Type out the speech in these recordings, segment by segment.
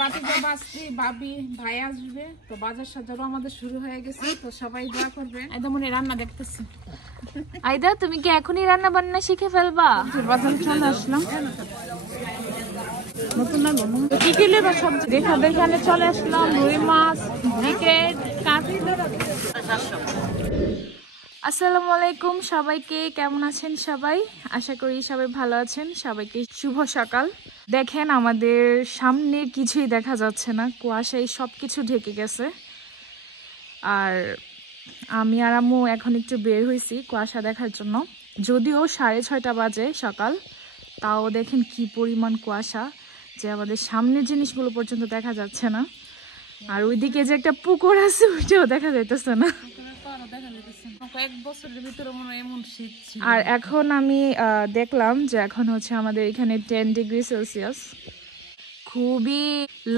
বাতিজা বাস্তি ভাবি ভাই আসবে তো বাজার সাজারও আমাদের শুরু হয়ে গেছে তো সবাই দোয়া করবেন। একদম রান্না দেখতেছি। আইদা তুমি কি এখনই রান্না বান্না শিখে ফেলবা? বাজারে চলে আসলাম নতুন না কি কি লেবা সবজি দেখা দেখানে চলে আসলাম। রুই মাছ, ব্রিকেট, কাঁচি। আসসালামু আলাইকুম সবাইকে, কেমন আছেন সবাই? আশা করি সবাই ভালো আছেন। সবাইকে শুভ সকাল। দেখেন আমাদের সামনে কিছুই দেখা যাচ্ছে না, কুয়াশায় সবকিছু ঢেকে গেছে। আর আমি আর আম্মু এখন একটু বের হয়েছি কুয়াশা দেখার জন্য। যদিও 6:30 বাজে সকাল, তাও দেখেন কি পরিমাণ কুয়াশা যে আমাদের সামনের জিনিসগুলো পর্যন্ত দেখা যাচ্ছে না। আর ওইদিকে যে একটা পুকুর আছে ওইটাও দেখা যাইতেছে না। আর এখন আমি দেখলাম যে এখন হচ্ছে আমাদের এখানে 10 ডিগ্রি সেলসিয়াস, খুবই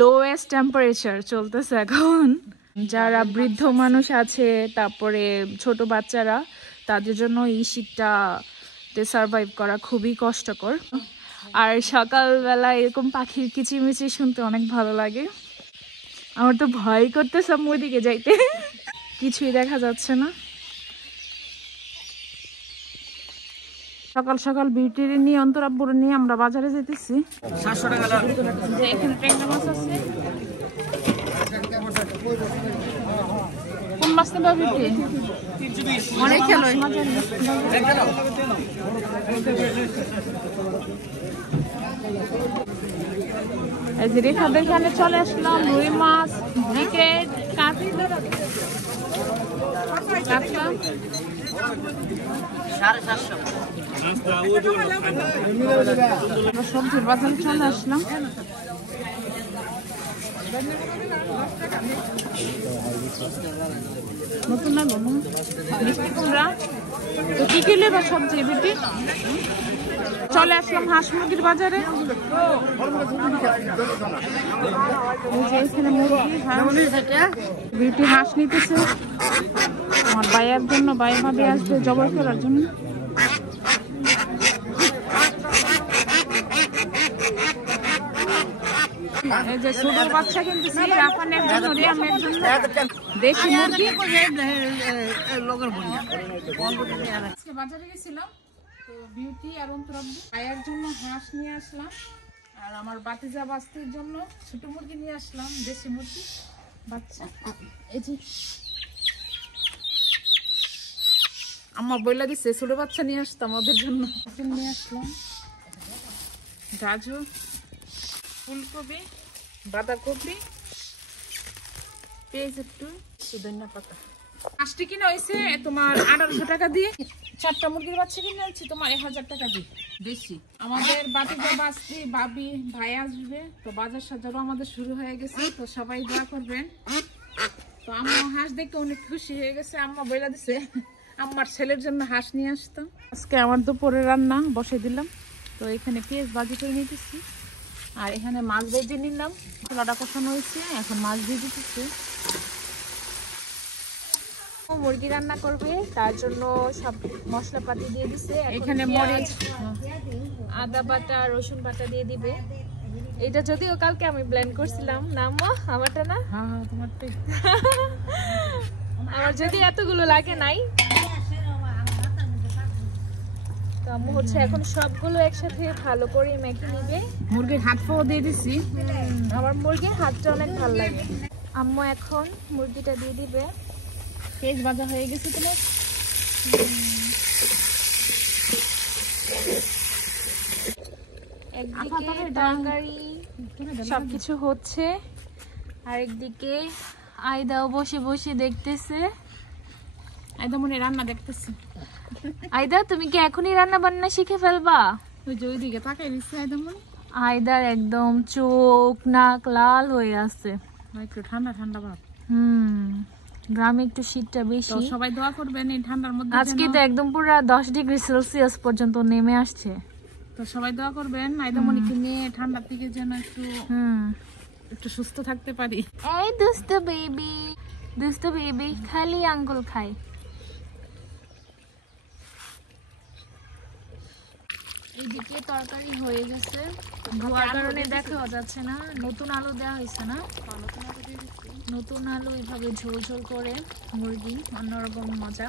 লোয়েস্ট টেম্পারেচার চলতেছে এখন। যারা বৃদ্ধ মানুষ আছে, তারপরে ছোট বাচ্চারা, তাদের জন্য এই শীতটাতে সার্ভাইভ করা খুবই কষ্টকর। আর সকালবেলা এরকম পাখির কিচিমিচি শুনতে অনেক ভালো লাগে। আমার তো ভয় করতেছে ওইদিকে যাইতে, কিছুই দেখা যাচ্ছে না। সকাল সকাল বিউটির নিয়ে অন্তরাব্বুর নিয়ে আমরা বাজারে যেতেছি। 700 টাকা যে এখানে ট্যাংরা মাছ আছে। কোন মাছ নেবা বিউটি? অনেক খেলো এই যে রেখাদের এখানে চলে আসলাম। রুই মাছ, ব্রিকেট, কাঁচি। সবজির বাজারে চলে আসলাম। নতুন না মিষ্টি কুমড়া। তো কি কি লেবা সবজি বিটি? চলে আসলাম হাঁস মুরগির বাজারে। এখানে মুরগি, বিউটি হাঁস নিতেছে আমার ভাইয়ের জন্য। ভাই ভাবে আসবে জবাই করার জন্য। এই যে ছোট বাচ্চা কিনতেছি রাফানের জন্য, রিয়ামের জন্য দেশি মুরগি। বাজারে গেছিলাম তো বিউটি আর অন্তরাব্বু ভাইয়ের জন্য হাঁস নিয়ে আসলাম, আর আমার বাতিজা বাস্তির জন্য ছোট মুরগি নিয়ে আসলাম, দেশি মুরগি বাচ্চা। এই যে আমার বইলা দিচ্ছে ছোট বাচ্চা নিয়ে আসতাম ওদের জন্য, নিয়ে আসলাম। গাজর, ফুলকপি, বাঁধাকপি, পেঁয়াজ, একটু ধনিয়া পাতা। হাঁসটি কিনে হয়েছে তোমার 1800 টাকা দিয়ে। 4টা মুরগির বাচ্চা কিনে আনছি তোমার 1000 টাকা দিয়ে বেশি। আমাদের বাতিজা বাস্তি ভাবি ভাই আসবে তো বাজার সাজারও আমাদের শুরু হয়ে গেছে তো সবাই দোয়া করবেন। তো আম্মা হাঁস দেখে অনেক খুশি হয়ে গেছে। আম্মা বইলা দিছে আমার ছেলের জন্য হাঁস নিয়ে আসতাম। আজকে আমার দুপুরে রান্না বসে দিলাম। তো এখানে পেঁয়াজ ভাজি করে নিতেছি, আর এখানে মাছ ভেজে নিলাম। মশলাটা কষানো হয়েছে, এখন মাছ দিয়ে দিতেছি। মুরগি রান্না করবে, তার জন্য সব মশলাপাতি দিয়ে দিছে। এখানে মরিচ, আদা বাটা, রসুন বাটা দিয়ে দিবে। এটা যদিও কালকে আমি ব্লেন্ড করছিলাম না আম্মা, আমারটা না। হ্যাঁ তোমারটাই। আমার যদি এতগুলো লাগে নাই। তো আম্মু হচ্ছে এখন সবগুলো একসাথে ভালো করে মেখে নিবে। মুরগির হাত পাও দিয়ে দিছি। আমার মুরগির হাতটা অনেক ভালো লাগে। আম্মু এখন মুরগিটা দিয়ে দিবে। পেঁয়াজ ভাজা হয়ে গেছে তোমার। একদিকে তরকারি সবকিছু হচ্ছে, আর একদিকে আইদাও বসে বসে দেখতেছে। আইদা মনে রান্না দেখতেছি। আইদা তুমি কি এখনই রান্না বান্না শিখে ফেলবা? ওই যে ওইদিকে তাকাই দিচ্ছে আইদা মনে। আইদার একদম চোখ নাক লাল হয়ে আছে। একটু ঠান্ডা ঠান্ডা ভাব। গ্রামে একটু শীতটা বেশি। সবাই দোয়া করবেন এই ঠান্ডার মধ্যে। আজকে তো একদম পুরো 10 ডিগ্রি সেলসিয়াস পর্যন্ত নেমে আসছে। তো সবাই দোয়া করবেন আইদা মনিকে নিয়ে ঠান্ডার থেকে যেন একটু সুস্থ থাকতে পারি। এই দুষ্টু বেবি খালি আঙ্গুল খায়। এই এদিকে তরকারি হয়ে গেছে, ধোয়ার কারণে দেখাও যাচ্ছে না। নতুন আলু দেওয়া হয়েছে না, নতুন আলু এইভাবে ঝোল ঝোল করে মুরগি, অন্যরকম মজা।